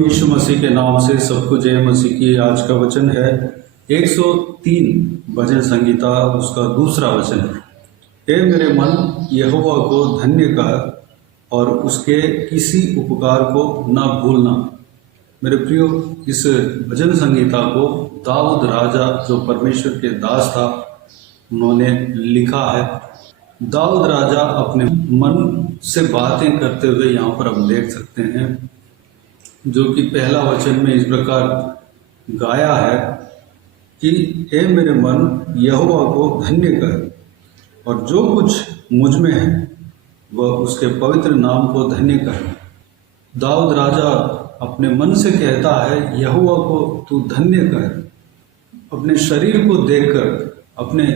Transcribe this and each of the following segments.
प्रभु यीशु मसीह के नाम से सबको जय मसीह की। आज का वचन है 103 भजन संगीता, उसका दूसरा वचन है। हे मेरे मन, यहोवा को धन्य कह और उसके किसी उपकार को न भूलना। मेरे प्रियो, इस भजन संगीता को दाऊद राजा, जो परमेश्वर के दास था, उन्होंने लिखा है। दाऊद राजा अपने मन से बातें करते हुए यहाँ पर हम देख सकते हैं, जो कि पहला वचन में इस प्रकार गाया है कि हे मेरे मन, यहोवा को धन्य कर और जो कुछ मुझ में है वह उसके पवित्र नाम को धन्य कर। दाऊद राजा अपने मन से कहता है, यहोवा को तू धन्य कर। अपने शरीर को देखकर, अपने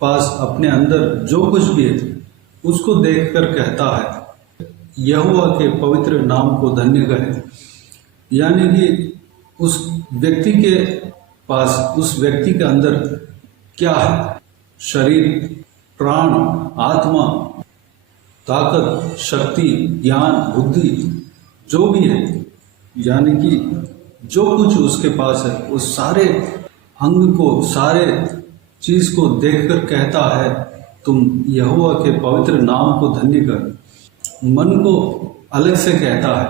पास, अपने अंदर जो कुछ भी है उसको देखकर कहता है, यहोवा के पवित्र नाम को धन्य करें। यानी कि उस व्यक्ति के पास, उस व्यक्ति के अंदर क्या है? शरीर, प्राण, आत्मा, ताकत, शक्ति, ज्ञान, बुद्धि, जो भी है, यानी कि जो कुछ उसके पास है, उस सारे अंग को, सारे चीज को देखकर कहता है, तुम यहोवा के पवित्र नाम को धन्य कर। मन को अलग से कहता है,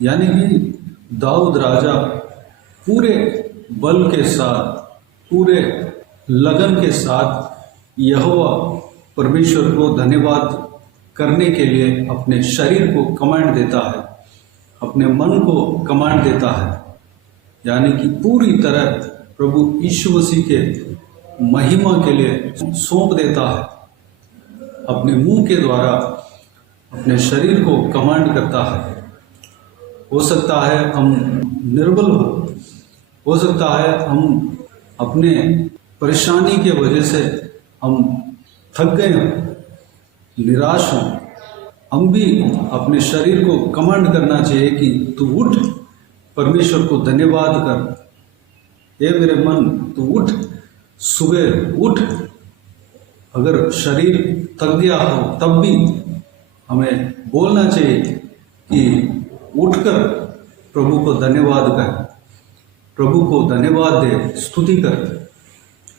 यानी कि दाऊद राजा पूरे बल के साथ, पूरे लगन के साथ यहोवा परमेश्वर को धन्यवाद करने के लिए अपने शरीर को कमांड देता है, अपने मन को कमांड देता है, यानी कि पूरी तरह प्रभु यीशु मसीह के महिमा के लिए सौंप देता है। अपने मुंह के द्वारा अपने शरीर को कमांड करता है। हो सकता है हम निर्बल हो सकता है हम अपने परेशानी की वजह से हम थक गए हों, निराश हों। हम भी अपने शरीर को कमांड करना चाहिए कि तू उठ, परमेश्वर को धन्यवाद कर। हे मेरे मन, तू उठ, सुबह उठ। अगर शरीर थक गया हो तब भी हमें बोलना चाहिए कि उठकर प्रभु को धन्यवाद कर, प्रभु को धन्यवाद दे, स्तुति कर।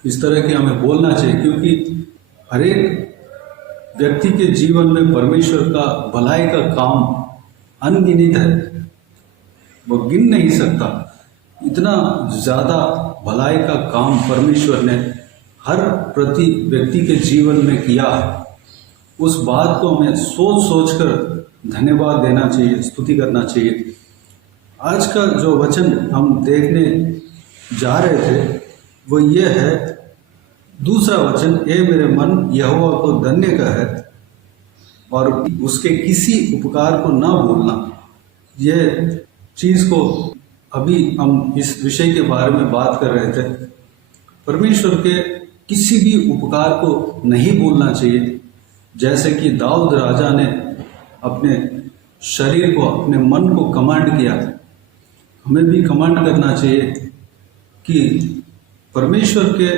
इस तरह की हमें बोलना चाहिए, क्योंकि हर एक व्यक्ति के जीवन में परमेश्वर का भलाई का काम अनगिनत है। वो गिन नहीं सकता, इतना ज़्यादा भलाई का काम परमेश्वर ने हर प्रति व्यक्ति के जीवन में किया है। उस बात को हमें सोच सोच कर धन्यवाद देना चाहिए, स्तुति करना चाहिए। आज का जो वचन हम देखने जा रहे थे वो ये है, दूसरा वचन, हे मेरे मन, यहोवा को धन्य कह और उसके किसी उपकार को ना भूलना। ये चीज़ को अभी हम इस विषय के बारे में बात कर रहे थे। परमेश्वर के किसी भी उपकार को नहीं भूलना चाहिए। जैसे कि दाऊद राजा ने अपने शरीर को, अपने मन को कमांड किया, हमें भी कमांड करना चाहिए कि परमेश्वर के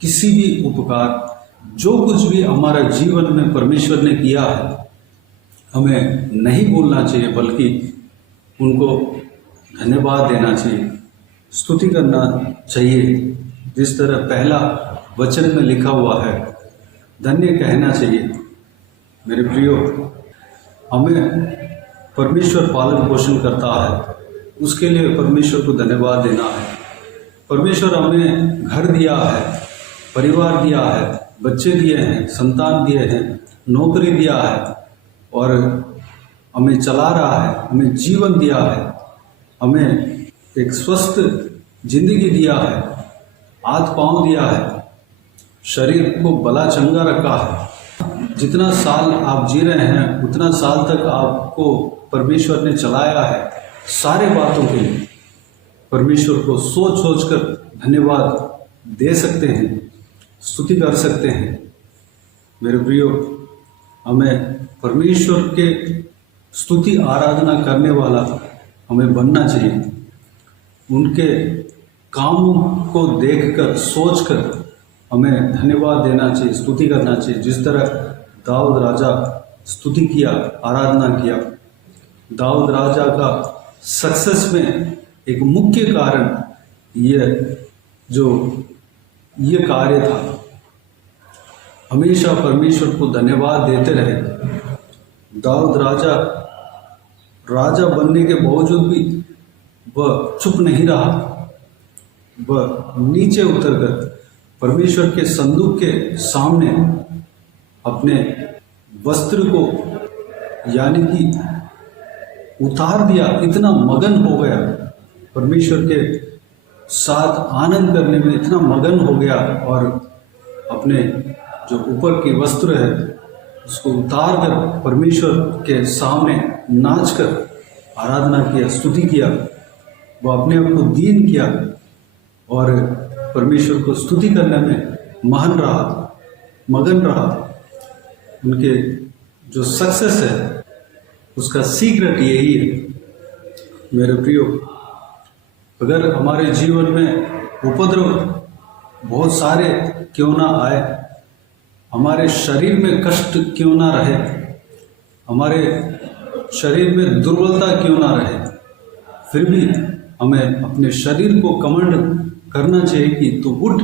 किसी भी उपकार, जो कुछ भी हमारा जीवन में परमेश्वर ने किया है, हमें नहीं भूलना चाहिए, बल्कि उनको धन्यवाद देना चाहिए, स्तुति करना चाहिए। जिस तरह पहला वचन में लिखा हुआ है, धन्य कहना चाहिए। मेरे प्रियो, हमें परमेश्वर पालन पोषण करता है, उसके लिए परमेश्वर को धन्यवाद देना है। परमेश्वर हमें घर दिया है, परिवार दिया है, बच्चे दिए हैं, संतान दिए हैं, नौकरी दिया है और हमें चला रहा है, हमें जीवन दिया है, हमें एक स्वस्थ जिंदगी दिया है, हाथ पांव दिया है, शरीर को भला चंगा रखा है। जितना साल आप जी रहे हैं उतना साल तक आपको परमेश्वर ने चलाया है। सारे बातों के लिए परमेश्वर को सोच सोच कर धन्यवाद दे सकते हैं, स्तुति कर सकते हैं। मेरे प्रियो, हमें परमेश्वर के स्तुति आराधना करने वाला हमें बनना चाहिए। उनके कामों को देखकर, सोचकर हमें धन्यवाद देना चाहिए, स्तुति करना चाहिए। जिस तरह दाऊद राजा स्तुति किया, आराधना किया। दाऊद राजा का सक्सेस में एक मुख्य कारण ये कार्य था। हमेशा परमेश्वर को धन्यवाद देते रहे। दाऊद राजा बनने के बावजूद भी वह चुप नहीं रहा। वह नीचे उतरकर परमेश्वर के संदूक के सामने अपने वस्त्र को यानी कि उतार दिया। इतना मगन हो गया, परमेश्वर के साथ आनंद करने में इतना मगन हो गया और अपने जो ऊपर के वस्त्र है उसको उतार कर परमेश्वर के सामने नाचकर आराधना किया, स्तुति किया। वह अपने आप को दीन किया और परमेश्वर को स्तुति करने में मगन रहा। उनके जो सक्सेस है उसका सीक्रेट यही है। मेरे प्रियो, अगर हमारे जीवन में उपद्रव बहुत सारे क्यों ना आए, हमारे शरीर में कष्ट क्यों ना रहे, हमारे शरीर में दुर्बलता क्यों ना रहे, फिर भी हमें अपने शरीर को कमांड करना चाहिए कि तू उठ,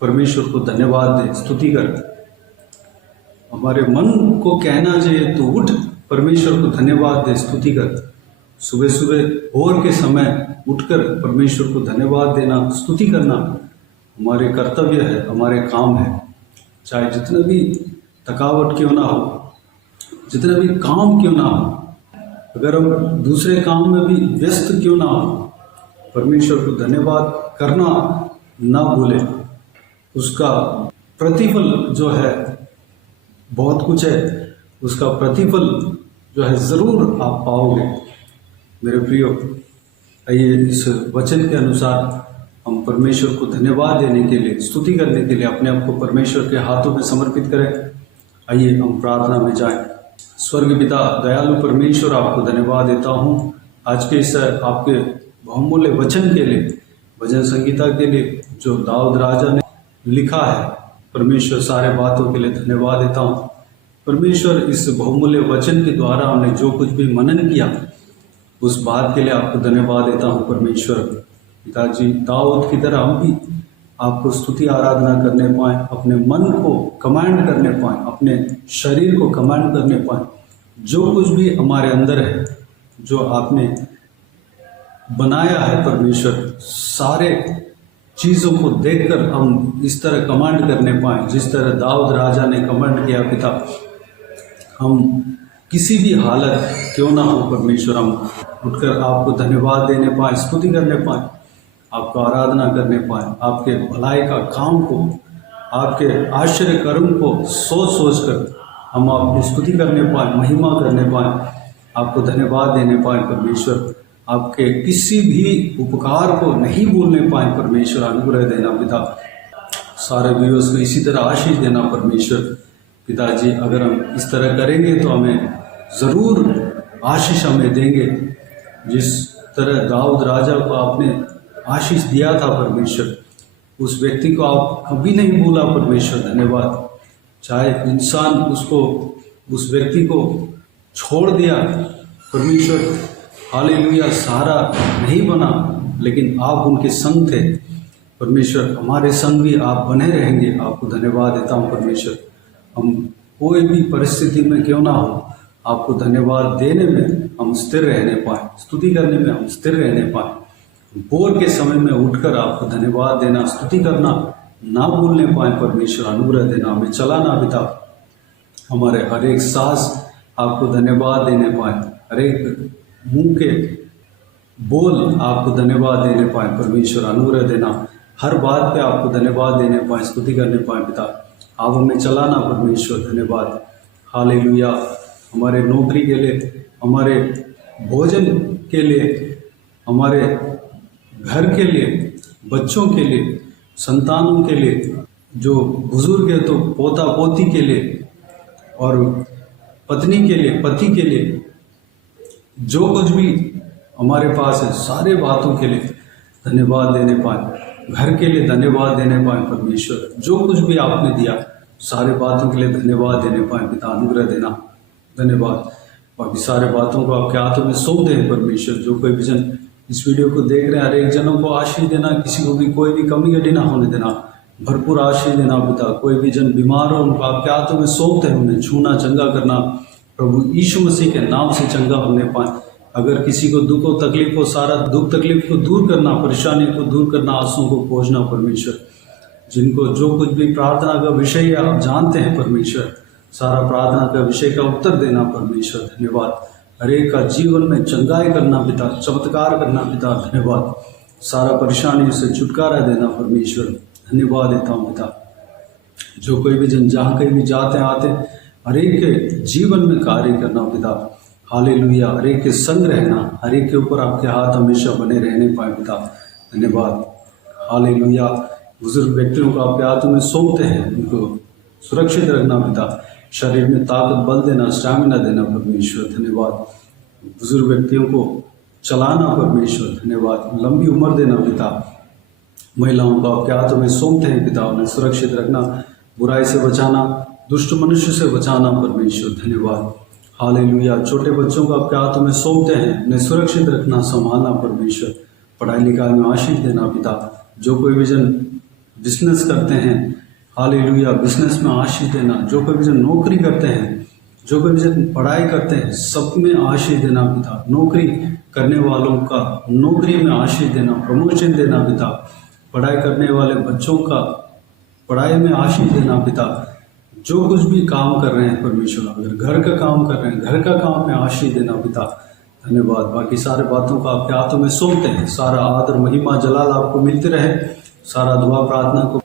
परमेश्वर को धन्यवाद दे, स्तुति कर। हमारे मन को कहना चाहिए तू उठ, परमेश्वर को धन्यवाद दे, स्तुति कर। सुबह सुबह भोर के समय उठकर परमेश्वर को धन्यवाद देना, स्तुति करना हमारे कर्तव्य है, हमारे काम है। चाहे जितना भी थकावट क्यों ना हो, जितना भी काम क्यों ना हो, अगर हम दूसरे काम में भी व्यस्त क्यों ना हो, परमेश्वर को धन्यवाद करना ना भूले। उसका प्रतिफल जो है बहुत कुछ है, उसका प्रतिफल जो है ज़रूर आप पाओगे। मेरे प्रियो, आइए इस वचन के अनुसार हम परमेश्वर को धन्यवाद देने के लिए, स्तुति करने के लिए अपने आप को परमेश्वर के हाथों में समर्पित करें। आइए हम प्रार्थना में जाएं। स्वर्ग पिता दयालु परमेश्वर, आपको धन्यवाद देता हूँ आज के इस आपके बहुमूल्य वचन के लिए, भजन संगीता के लिए जो दाऊद राजा ने लिखा है। परमेश्वर सारे बातों के लिए धन्यवाद देता हूँ। परमेश्वर इस बहुमूल्य वचन के द्वारा हमने जो कुछ भी मनन किया उस बात के लिए आपको धन्यवाद देता हूँ। परमेश्वर पिताजी, दाऊद की तरह हम भी आपको स्तुति आराधना करने पाएँ, अपने मन को कमांड करने पाएँ, अपने शरीर को कमांड करने पाएँ। जो कुछ भी हमारे अंदर है, जो आपने बनाया है परमेश्वर, सारे चीज़ों को देखकर हम इस तरह कमांड करने पाएँ जिस तरह दाऊद राजा ने कमांड किया। पिता, हम किसी भी हालत क्यों ना हो परमेश्वर, हम उठकर आपको धन्यवाद देने पाएँ, स्तुति करने पाएँ, आपको आराधना करने पाएँ, आपके भलाई का काम को, आपके आश्चर्य कर्म को सोच कर हम आपकी स्तुति करने पाएँ, महिमा करने पाएँ, आपको धन्यवाद देने पाएँ। परमेश्वर, आपके किसी भी उपकार को नहीं भूलने पाएँ। परमेश्वर, अनुग्रह देना पिता, सारे व्यूअर्स को इसी तरह आशीष देना। परमेश्वर पिताजी, अगर हम इस तरह करेंगे तो हमें ज़रूर आशीष हमें देंगे। जिस तरह दाऊद राजा को आपने आशीष दिया था परमेश्वर, उस व्यक्ति को आप कभी नहीं भूला। परमेश्वर धन्यवाद। चाहे इंसान उस व्यक्ति को छोड़ दिया, परमेश्वर हालेलुया, सहारा नहीं बना, लेकिन आप उनके संग थे। परमेश्वर, हमारे संग भी आप बने रहेंगे। आपको धन्यवाद देता हूँ परमेश्वर। हम कोई भी परिस्थिति में क्यों ना हो, आपको धन्यवाद देने में हम स्थिर रहने पाएँ, स्तुति करने में हम स्थिर रहने पाएँ। भोर के समय में उठकर आपको धन्यवाद देना, स्तुति करना ना भूलने पाएँ। परमेश्वर, अनुग्रह देना, हमें चलाना पिता, हमारे हर एक सांस आपको धन्यवाद देने पाएँ, हर एक मुंह के बोल आपको धन्यवाद देने पाएँ। परमेश्वर, अनुग्रह देना, हर बात पे आपको धन्यवाद देने पाएँ, स्तुति करने पाएँ। पिता, आप हमें चलाना। परमेश्वर धन्यवाद। हालेलुया। हमारे नौकरी के लिए, हमारे भोजन के लिए, हमारे घर के लिए, बच्चों के लिए, संतानों के लिए, जो बुजुर्ग है तो पोता पोती के लिए, और पत्नी के लिए, पति के लिए, जो कुछ भी हमारे पास है सारे बातों के लिए धन्यवाद देने पाएँ। घर के लिए धन्यवाद देने पाएँ। परमेश्वर, जो कुछ भी आपने दिया सारे बातों के लिए धन्यवाद देने पाएँ। पिता, अनुग्रह देना। धन्यवाद। बाकी सारे बातों को आपके हाथों में सौंप दें परमेश्वर। जो कोई भी जन इस वीडियो को देख रहे हैं, हर एक जनों को आशीष देना, किसी को भी कोई भी कमी घटी ना होने देना, भरपूर आशीष देना पिता। कोई भी जन बीमार हो उनको आपके हाथों में सौंप दें, उन्हें छूना चंगा करना प्रभु यीशु मसीह के नाम से चंगा होने पाए। अगर किसी को दुख हो तकलीफ हो, सारा दुख तकलीफ को दूर करना, परेशानी को दूर करना, आंसुओं को पोंछना परमेश्वर। जिनको जो कुछ भी प्रार्थना का विषय है आप जानते हैं परमेश्वर, सारा प्रार्थना का विषय का उत्तर देना परमेश्वर। धन्यवाद। हर एक का जीवन में चंगाई करना पिता, चमत्कार करना पिता। धन्यवाद। सारा परेशानियों से छुटकारा देना परमेश्वर। धन्यवाद देता हूँ पिता। जो कोई भी जन जहाँ कहीं भी जाते आते हर एक के जीवन में कार्य करना पिता। हालेलुया। हर एक के संग रहना, हर एक के ऊपर आपके हाथ हमेशा बने रहने पाए पिता। धन्यवाद। हालेलुया। बुजुर्ग व्यक्तियों को आपके हाथों में सौंपते हैं, उनको सुरक्षित रखना पिता। शरीर में ताकत बल देना, स्टैमिना देना परमेश्वर। धन्यवाद। बुजुर्ग व्यक्तियों को चलाना परमेश्वर। धन्यवाद। लंबी उम्र देना पिता। महिलाओं को आपके हाथों में सौंपते हैं पिता, उन्हें सुरक्षित रखना, बुराई से बचाना, दुष्ट मनुष्य से बचाना परमेश्वर। धन्यवाद। हालेलुया। छोटे बच्चों को आपके हाथों में सौंपते हैं, उन्हें सुरक्षित रखना, संभालना परमेश्वर। पढ़ाई लिखाई में आशीष देना पिता। जो कोई भी जन बिजनेस करते हैं, हालेलुया, बिजनेस में आशीष देना। जो कोई भी जन नौकरी करते हैं, जो कोई भी जन पढ़ाई करते हैं, सब में आशीष देना पिता। नौकरी करने वालों का नौकरी में आशीष देना, प्रमोशन देना पिता। पढ़ाई करने वाले बच्चों का पढ़ाई में आशीष देना पिता। जो कुछ भी काम कर रहे हैं परमेश्वर, अगर घर का काम कर रहे हैं, घर का काम में आशीष देना पिता। धन्यवाद। बाकी सारे बातों को आपके हाथों में सौंपते हैं। सारा आदर महिमा जलाल आपको मिलते रहे। सारा दुआ प्रार्थना को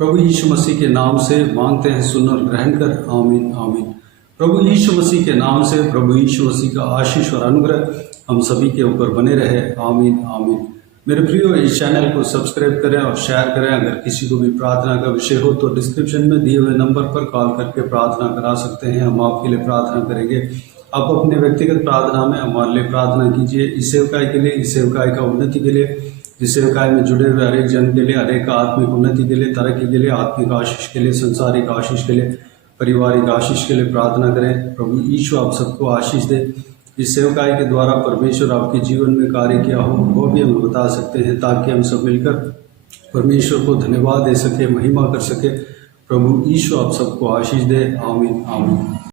प्रभु यीशु मसीह के नाम से मांगते हैं, सुन और ग्रहण कर। आमीन आमीन। प्रभु यीशु मसीह के नाम से प्रभु यीशु मसीह का आशीष और अनुग्रह हम सभी के ऊपर बने रहे। आमीन आमीन। मेरे प्रियो, इस चैनल को सब्सक्राइब करें और शेयर करें। अगर किसी को भी प्रार्थना का विषय हो तो डिस्क्रिप्शन में दिए हुए नंबर पर कॉल करके प्रार्थना करा सकते हैं। हम आपके लिए प्रार्थना करेंगे। आप अपने व्यक्तिगत प्रार्थना में हमारे लिए प्रार्थना कीजिए, इस सेवकाई के लिए, इस सेवकाई का उन्नति के लिए, इस सेवकाई में जुड़े हुए हर एक जन के लिए, हर एक का आत्मिक उन्नति के लिए, तरक्की के लिए, आत्मिक आशीष के लिए, संसारिक आशीष के लिए, पारिवारिक आशीष के लिए प्रार्थना करें। प्रभु यीशु आप सबको आशीष दे। इस सेवकाई के द्वारा परमेश्वर आपके जीवन में कार्य किया हो वो भी हम बता सकते हैं, ताकि हम सब मिलकर परमेश्वर को धन्यवाद दे सके, महिमा कर सके। प्रभु यीशु आप सबको आशीष दे। आमीन आमीन।